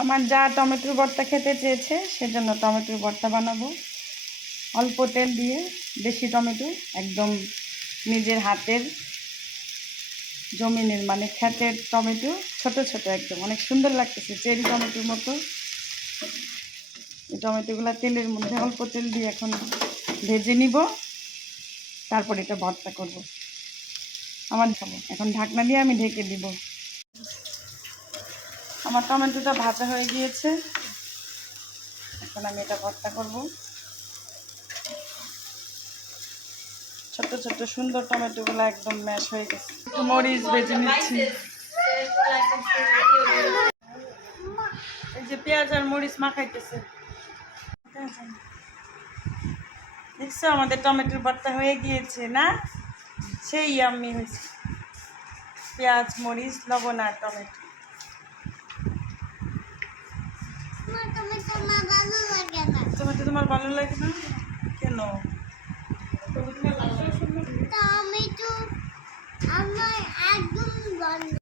আমার যা টমেটোর ভর্তা খেতে চেয়েছে সেজন্য টমেটোর ভর্তা বানাবো অল্প তেল দিয়ে। বেশি টমেটো, একদম নিজের হাতের জমিনের মানে ক্ষেতের টমেটো, ছোট ছোট একদম, অনেক সুন্দর লাগতেছে, চেরি টমেটোর মতো। এই টমেটোগুলো তেলের মধ্যে অল্প তেল দিয়ে এখন ভেজে নিব, তারপর এটা ভর্তা করব। আমার খাবো এখন, ঢাকনা দিয়ে আমি ঢেকে দিব। আমার টমেটোটা ভাজা হয়ে গিয়েছে, এখন আমি এটা ভর্তা করব। ছোট ছোট সুন্দর টমেটোগুলো একদম ম্যাশ হয়ে গেছে। একটু মরিচ ভেজে নিচ্ছি। এই যে পেঁয়াজ আর মরিচ মাখাইতেছে। দেখছো আমাদের টমেটোর ভর্তা হয়ে গিয়েছে না? সেই ইয়াম্মি হয়েছে। পেঁয়াজ, মরিচ, লবণ আর টমেটো। টমেটো তোমার ভালো লাগে না কেন?